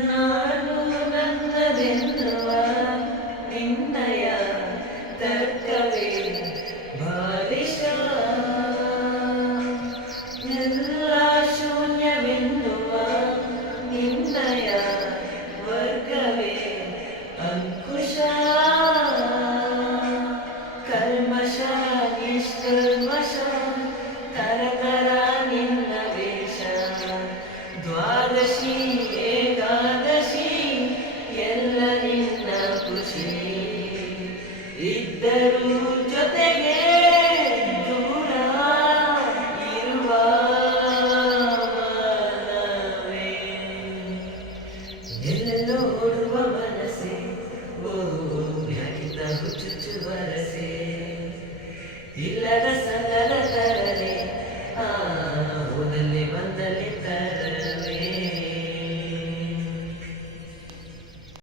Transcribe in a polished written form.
ನಾನು ನನ್ನದೆನ್ನುವ ನಿನ್ನಯ ತರ್ಕವೇ ಬಾಲಿಶ ಎಲ್ಲ ಶೂನ್ಯವೆನ್ನುವ ನಿನ್ನಯ ವರ್ಗವೇ ಅಂಕುಶ ಕಲ್ಮಶ ನಿಷ್ಕಲ್ಮಶ ತರತರ ನಿನ್ನ ವೇಷ ದ್ವಾದಶಿ ಏಕಾದಶಿ ಎಲ್ಲ ನಿನ್ನ ಖುಷಿ ಇದ್ದರೂ ಜೊತೆಗೆ ದೂರ ಇರುವ ಮನವೇ ಎಲ್ಲೆಲ್ಲೋ ಓಡುವ ಮನಸ್ಸೆ ಓ ಯಾಕಿದ್ದ ಹುಚ್ಚುಚ್ಚು ವರಸೆ ಇಲ್ಲದ